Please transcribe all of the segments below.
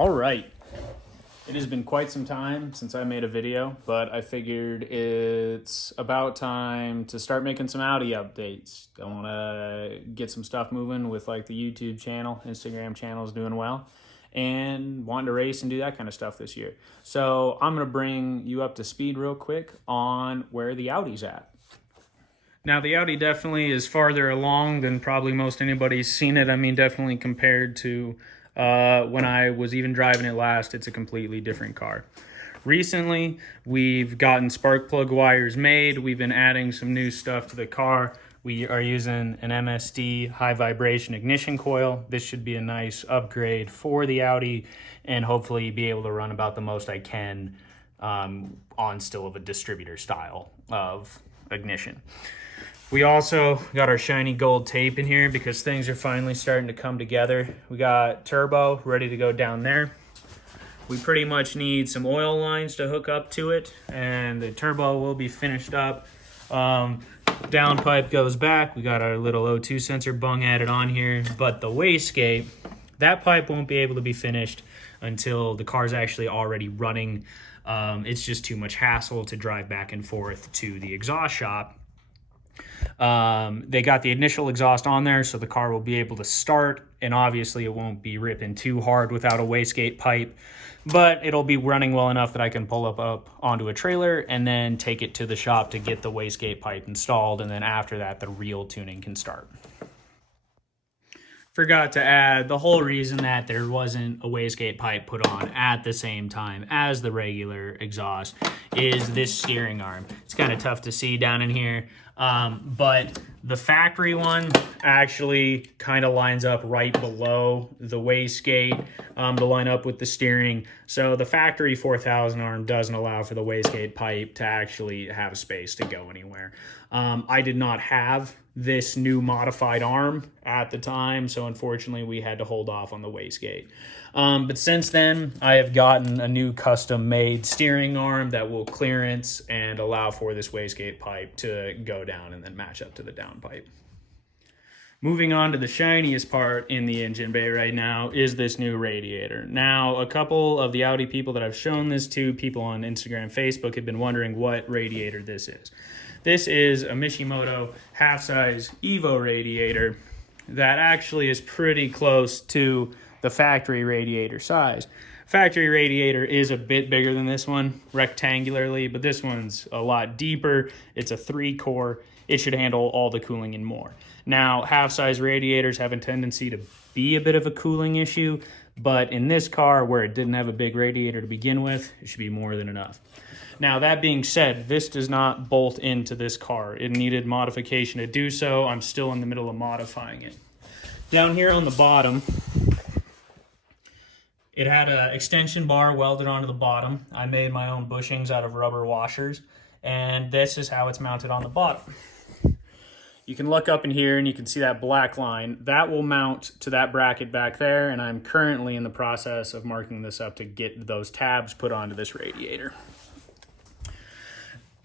All right. It has been quite some time since I made a video, but I figured it's about time to start making some Audi updates. I want to get some stuff moving with like the YouTube channel, Instagram channel is doing well, and wanting to race and do that kind of stuff this year. So I'm going to bring you up to speed real quick on where the Audi's at. Now the Audi definitely is farther along than probably most anybody's seen it. I mean, definitely compared to when I was even driving it last, it's a completely different car. Recently, we've gotten spark plug wires made. We've been adding some new stuff to the car. We are using an MSD high vibration ignition coil. This should be a nice upgrade for the Audi and hopefully be able to run about the most I can on still of a distributor style of ignition. We also got our shiny gold tape in here because things are finally starting to come together. We got turbo ready to go down there. We pretty much need some oil lines to hook up to it, and the turbo will be finished up. Downpipe goes back. We got our little O2 sensor bung added on here, but the wastegate, that pipe won't be able to be finished until the car's actually already running. It's just too much hassle to drive back and forth to the exhaust shop. They got the initial exhaust on there, so the car will be able to start, and obviously it won't be ripping too hard without a wastegate pipe, but it'll be running well enough that I can pull up onto a trailer and then take it to the shop to get the wastegate pipe installed, and then after that the real tuning can start. Forgot to add, the whole reason that there wasn't a wastegate pipe put on at the same time as the regular exhaust is this steering arm. It's kind of tough to see down in here, but the factory one actually kind of lines up right below the wastegate to line up with the steering. So the factory 4000 arm doesn't allow for the wastegate pipe to actually have space to go anywhere. I did not have this new modified arm at the time, so unfortunately we had to hold off on the wastegate. But since then, I have gotten a new custom-made steering arm that will clearance and allow for this wastegate pipe to go down and then match up to the downpipe. Moving on to the shiniest part in the engine bay right now is this new radiator. Now, a couple of the Audi people that I've shown this to, people on Instagram and Facebook, have been wondering what radiator this is. This is a Mishimoto half-size Evo radiator that actually is pretty close to the factory radiator size. Factory radiator is a bit bigger than this one, rectangularly, but this one's a lot deeper. It's a 3-core. It should handle all the cooling and more. Now, half-size radiators have a tendency to be a bit of a cooling issue, but in this car, where it didn't have a big radiator to begin with, it should be more than enough. Now, that being said, this does not bolt into this car. It needed modification to do so. I'm still in the middle of modifying it. Down here on the bottom, it had an extension bar welded onto the bottom. I made my own bushings out of rubber washers, and this is how it's mounted on the bottom. You can look up in here and you can see that black line. That will mount to that bracket back there, and I'm currently in the process of marking this up to get those tabs put onto this radiator.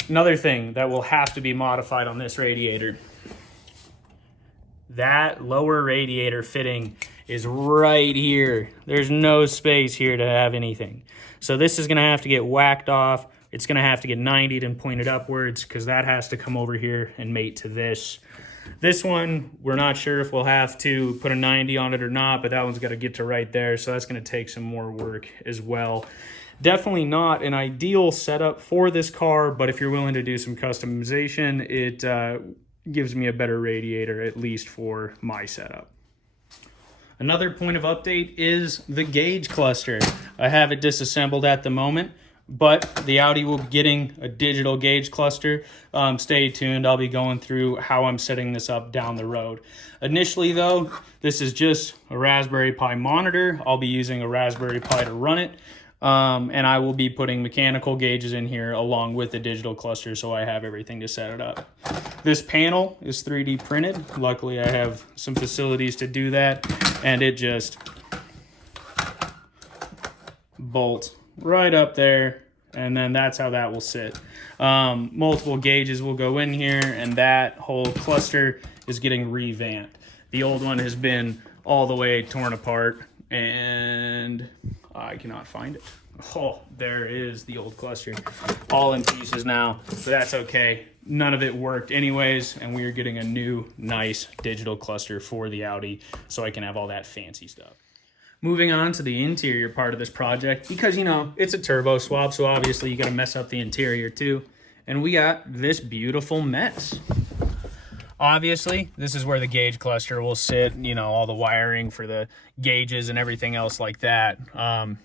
Another thing that will have to be modified on this radiator, that lower radiator fitting is right here. There's no space here to have anything. So this is gonna have to get whacked off. It's gonna have to get 90'd and pointed upwards because that has to come over here and mate to this. This one, we're not sure if we'll have to put a 90 on it or not, but that one's gotta get to right there. So that's gonna take some more work as well. Definitely not an ideal setup for this car, but if you're willing to do some customization, it gives me a better radiator, at least for my setup. Another point of update is the gauge cluster. I have it disassembled at the moment, but the Audi will be getting a digital gauge cluster. Stay tuned, I'll be going through how I'm setting this up down the road. Initially though, this is just a Raspberry Pi monitor. I'll be using a Raspberry Pi to run it. And I will be putting mechanical gauges in here along with the digital cluster, so I have everything to set it up. This panel is 3D printed. Luckily, I have some facilities to do that, and it just bolts right up there, and then that's how that will sit. Multiple gauges will go in here, and that whole cluster is getting revamped. The old one has been all the way torn apart, and I cannot find it. Oh, there is the old cluster. All in pieces now, but that's okay. None of it worked anyways, and we are getting a new, nice digital cluster for the Audi, so I can have all that fancy stuff. Moving on to the interior part of this project, because, you know, it's a turbo swap, so obviously you got to mess up the interior too. And we got this beautiful mess. Obviously, this is where the gauge cluster will sit. You know, all the wiring for the gauges and everything else like that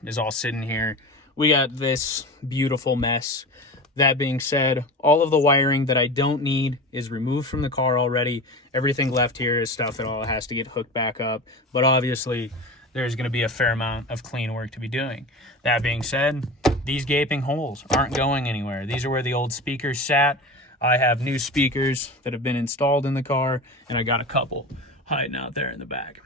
is all sitting here. We got this beautiful mess. That being said, all of the wiring that I don't need is removed from the car already. Everything left here is stuff that all has to get hooked back up. But obviously, there's going to be a fair amount of clean work to be doing. That being said, these gaping holes aren't going anywhere. These are where the old speakers sat. I have new speakers that have been installed in the car, and I got a couple hiding out there in the back.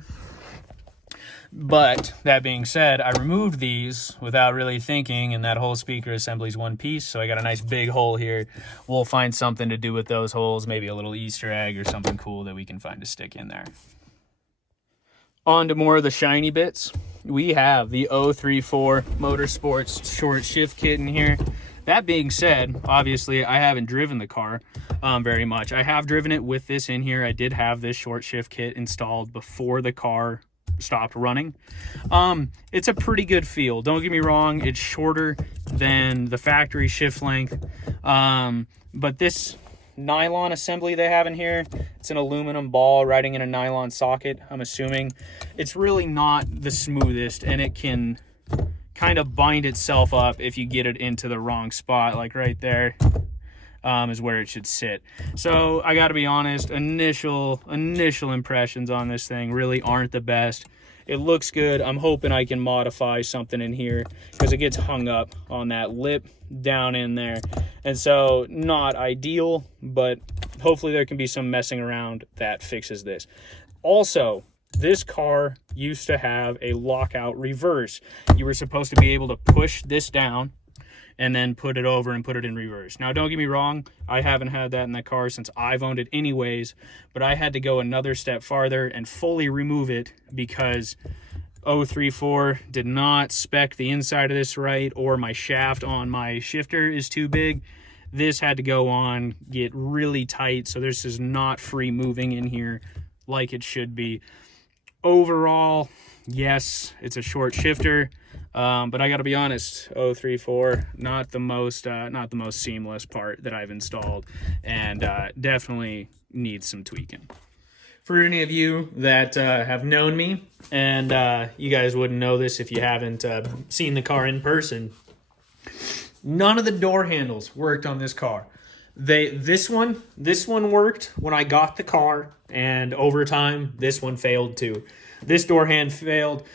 But that being said, I removed these without really thinking, and that whole speaker assembly is one piece, so I got a nice big hole here. We'll find something to do with those holes, maybe a little Easter egg or something cool that we can find to stick in there. On to more of the shiny bits. We have the 034 Motorsports short shift kit in here. That being said, obviously, I haven't driven the car very much. I have driven it with this in here. I did have this short shift kit installed before the car stopped running. It's a pretty good feel. Don't get me wrong. It's shorter than the factory shift length. But this nylon assembly they have in here, it's an aluminum ball riding in a nylon socket, I'm assuming. It's really not the smoothest, and it can kind of bind itself up if you get it into the wrong spot, like right there is where it should sit. So I got to be honest, initial impressions on this thing really aren't the best. It looks good. I'm hoping I can modify something in here because it gets hung up on that lip down in there, and so not ideal, but hopefully there can be some messing around that fixes this. Also, this car used to have a lockout reverse. You were supposed to be able to push this down and then put it over and put it in reverse. Now, don't get me wrong, I haven't had that in the car since I've owned it anyways, but I had to go another step farther and fully remove it because 034 did not spec the inside of this right, or my shaft on my shifter is too big. This had to go on, get really tight, so this is not free moving in here like it should be. Overall, yes, it's a short shifter, but I got to be honest, 034 not the most seamless part that I've installed, and definitely needs some tweaking. For any of you that have known me, and you guys wouldn't know this if you haven't seen the car in person, none of the door handles worked on this car. This one worked when I got the car, and over time this one failed too. This door hand failed.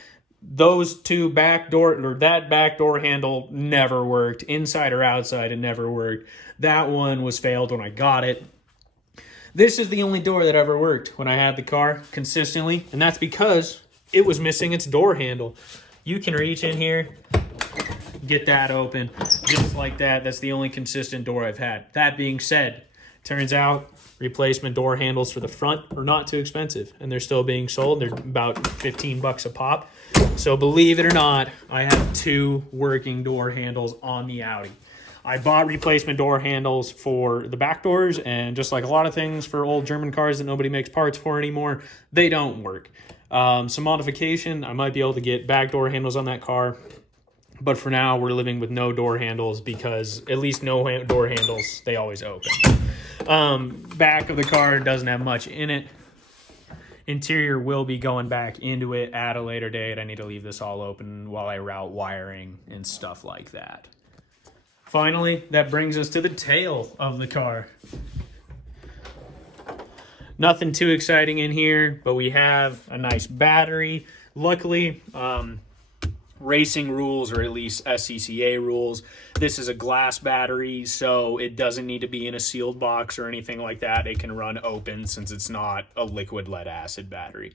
Those two back door, or that back door handle never worked. Inside or outside, it never worked. That one was failed when I got it. This is the only door that ever worked when I had the car consistently, and that's because it was missing its door handle. You can reach in here, get that open just like that. That's the only consistent door I've had. That being said, turns out replacement door handles for the front are not too expensive, and they're still being sold. They're about 15 bucks a pop. So believe it or not, I have two working door handles on the Audi. I bought replacement door handles for the back doors, and just like a lot of things for old German cars that nobody makes parts for anymore, they don't work. Some modification, I might be able to get back door handles on that car, but for now we're living with no door handles because at least no door handles, they always open. Back of the car doesn't have much in it. Interior will be going back into it at a later date. I need to leave this all open while I route wiring and stuff like that. Finally, that brings us to the tail of the car. Nothing too exciting in here, but we have a nice battery. Luckily, racing rules, or at least SCCA rules, this is a glass battery, so it doesn't need to be in a sealed box or anything like that. It can run open since it's not a liquid lead acid battery.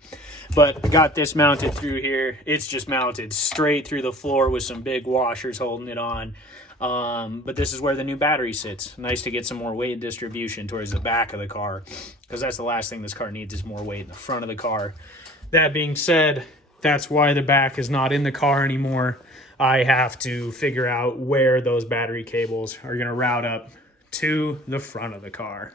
But I got this mounted through here. It's just mounted straight through the floor with some big washers holding it on. But this is where the new battery sits. Nice to get some more weight distribution towards the back of the car, because that's the last thing this car needs is more weight in the front of the car. That being said, that's why the back is not in the car anymore. I have to figure out where those battery cables are going to route up to the front of the car.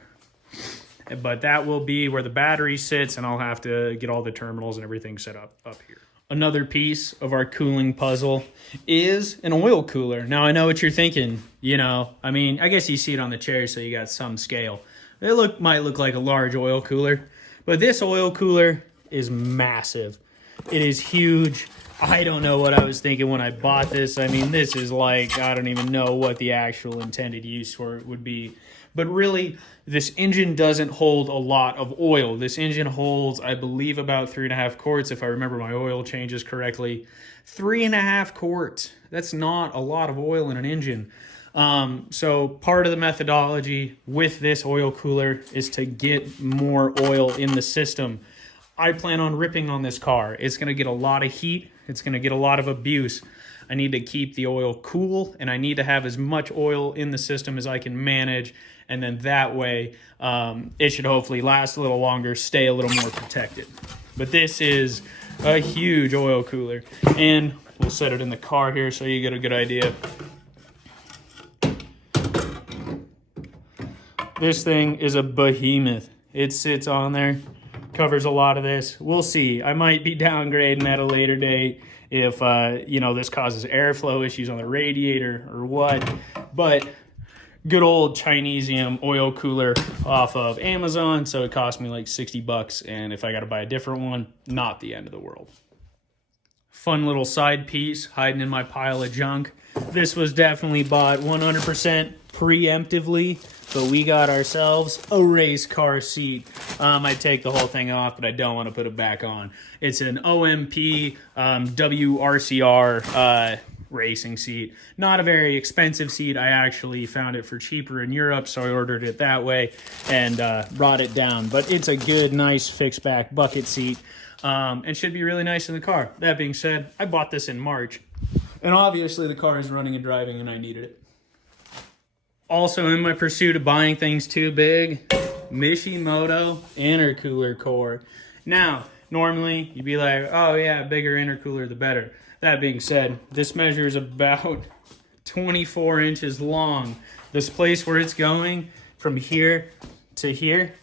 But that will be where the battery sits, and I'll have to get all the terminals and everything set up here. Another piece of our cooling puzzle is an oil cooler. Now, I know what you're thinking. You know, I mean, I guess you see it on the chair, so you got some scale. It might look like a large oil cooler, but this oil cooler is massive. It is huge. I don't know what I was thinking when I bought this. I mean, this is like, I don't even know what the actual intended use for it would be. But really, this engine doesn't hold a lot of oil. This engine holds, I believe, about 3.5 quarts, if I remember my oil changes correctly. 3.5 quarts. That's not a lot of oil in an engine. So part of the methodology with this oil cooler is to get more oil in the system. I plan on ripping on this car. It's going to get a lot of heat. It's going to get a lot of abuse. I need to keep the oil cool, and I need to have as much oil in the system as I can manage. And then that way, it should hopefully last a little longer, stay a little more protected. But this is a huge oil cooler. And we'll set it in the car here so you get a good idea. This thing is a behemoth. It sits on there, covers a lot of this. We'll see. I might be downgrading at a later date if, this causes airflow issues on the radiator or what. But good old Chinesium oil cooler off of Amazon. So it cost me like $60. And if I got to buy a different one, not the end of the world. Fun little side piece hiding in my pile of junk. This was definitely bought 100% preemptively, but we got ourselves a race car seat. I take the whole thing off, but I don't want to put it back on. It's an OMP WRCR racing seat. Not a very expensive seat. I actually found it for cheaper in Europe, so I ordered it that way and brought it down. But it's a good, nice fixed back bucket seat and should be really nice in the car. That being said, I bought this in March, and obviously the car is running and driving and I needed it. Also, in my pursuit of buying things too big, Mishimoto intercooler core. Now, normally you'd be like, oh yeah, bigger intercooler the better. That being said, this measures about 24 inches long. This place where it's going from here to here,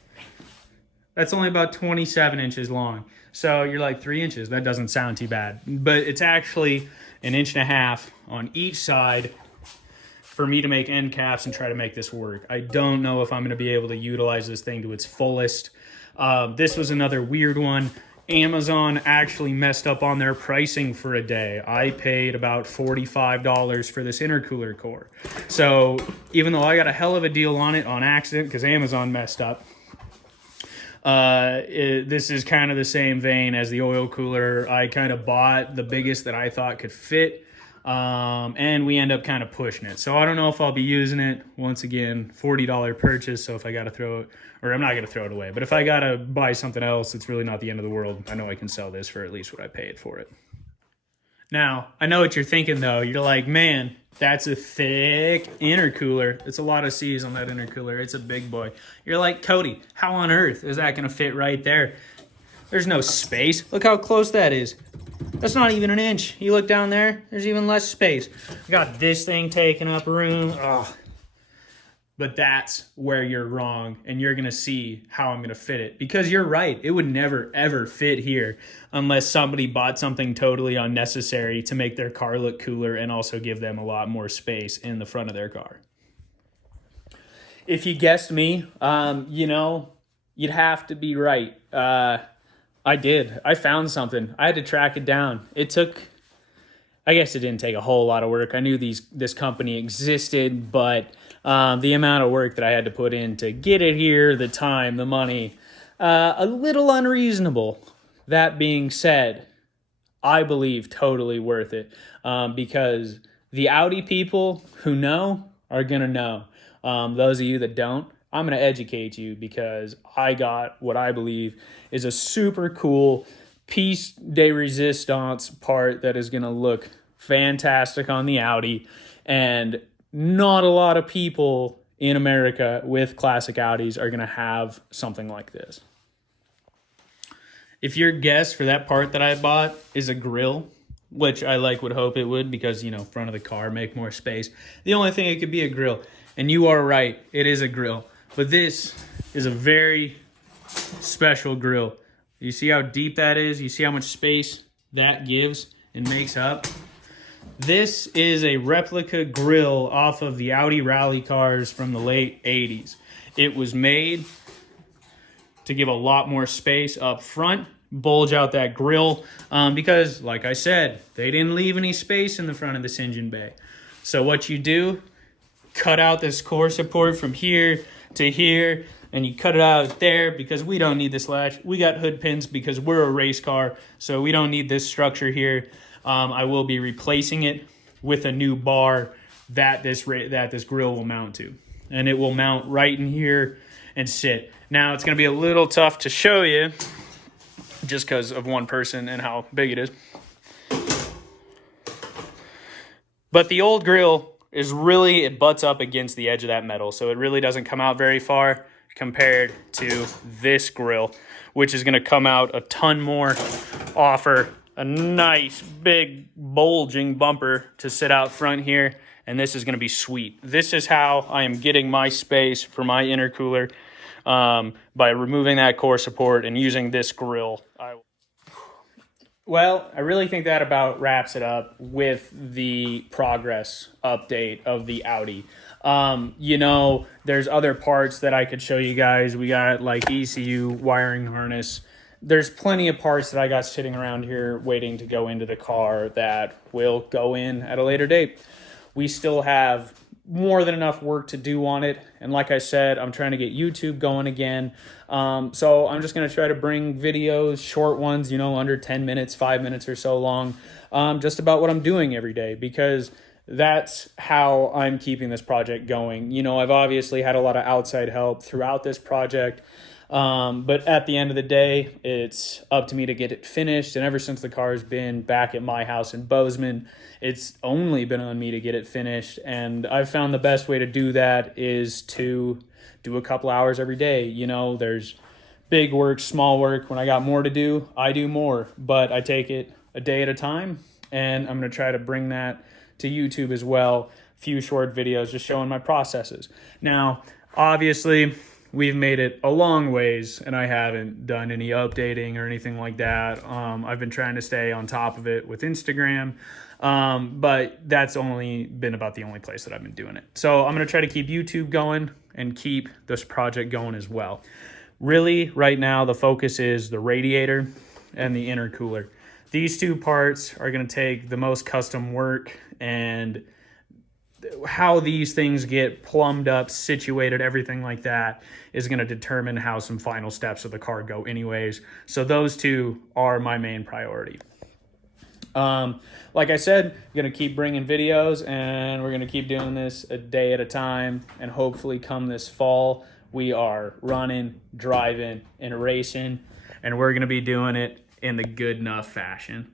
that's only about 27 inches long. So you're like 3 inches. That doesn't sound too bad. But it's actually 1.5 inches on each side for me to make end caps and try to make this work. I don't know if I'm going to be able to utilize this thing to its fullest. This was another weird one. Amazon actually messed up on their pricing for a day. I paid about $45 for this intercooler core. So even though I got a hell of a deal on it on accident because Amazon messed up, this is kind of the same vein as the oil cooler. I kind of bought the biggest that I thought could fit. And we end up kind of pushing it. So I don't know if I'll be using it. Once again, $40 purchase. So if I got to throw it, or I'm not going to throw it away, but if I got to buy something else, it's really not the end of the world. I know I can sell this for at least what I paid for it. Now, I know what you're thinking though. You're like, man, that's a thick intercooler. It's a lot of C's on that intercooler. It's a big boy. You're like, Cody, how on earth is that going to fit right there? There's no space. Look how close that is. That's not even 1 inch. You look down there, there's even less space. I got this thing taking up room. Ugh. But that's where you're wrong, and you're going to see how I'm going to fit it. Because you're right, it would never, ever fit here unless somebody bought something totally unnecessary to make their car look cooler and also give them a lot more space in the front of their car. If you guessed me, you'd have to be right. I did. I found something. I had to track it down. I guess it didn't take a whole lot of work. I knew this company existed, but the amount of work that I had to put in to get it here, the time, the money, a little unreasonable. That being said, I believe totally worth it because the Audi people who know are going to know. Those of you that don't, I'm going to educate you because I got what I believe is a super cool piece de resistance part that is going to look fantastic on the Audi. And not a lot of people in America with classic Audis are going to have something like this. If your guess for that part that I bought is a grill, which I would hope it would, because, you know, front of the car, make more space. The only thing, it could be a grill. And you are right, it is a grill. But this is a very special grill. You see how deep that is? You see how much space that gives and makes up? This is a replica grill off of the Audi rally cars from the late 80s. It was made to give a lot more space up front, bulge out that grill, because, like I said, they didn't leave any space in the front of this engine bay. So what you do, cut out this core support from here to here, and you cut it out there, because we don't need this latch. We got hood pins because we're a race car, so we don't need this structure here. I will be replacing it with a new bar that this grill will mount to. And it will mount right in here and sit. Now, it's going to be a little tough to show you just because of one person and how big it is. But the old grill is really, it butts up against the edge of that metal, so it really doesn't come out very far compared to this grill, which is going to come out a ton more, offer a nice big bulging bumper to sit out front here, and this is going to be sweet. This is how I am getting my space for my intercooler, by removing that core support and using this grill. Well, I really think that about wraps it up with the progress update of the Audi. You know, there's other parts that I could show you guys. We got like ECU, wiring harness. There's plenty of parts that I got sitting around here waiting to go into the car that will go in at a later date. We still have more than enough work to do on it. And like I said, I'm trying to get YouTube going again. So I'm just going to try to bring videos, short ones, you know, under 10 minutes, 5 minutes or so long, just about what I'm doing every day, because that's how I'm keeping this project going. You know, I've obviously had a lot of outside help throughout this project. But at the end of the day, it's up to me to get it finished. And ever since the car's been back at my house in Bozeman, it's only been on me to get it finished. And I've found the best way to do that is to do a couple hours every day. You know, there's big work, small work. When I got more to do, I do more, but I take it a day at a time. And I'm going to try to bring that to YouTube as well. A few short videos just showing my processes. Now, obviously, we've made it a long ways, and I haven't done any updating or anything like that. I've been trying to stay on top of it with Instagram, but that's only been about the only place that I've been doing it. So I'm going to try to keep YouTube going and keep this project going as well. Really, right now, the focus is the radiator and the intercooler. These two parts are going to take the most custom work, and how these things get plumbed up, situated, everything like that is going to determine how some final steps of the car go anyways. So those two are my main priority. Like I said, I'm going to keep bringing videos, and we're going to keep doing this a day at a time. And hopefully come this fall, we are running, driving, and racing, and we're going to be doing it in the GuD-NuF fashion.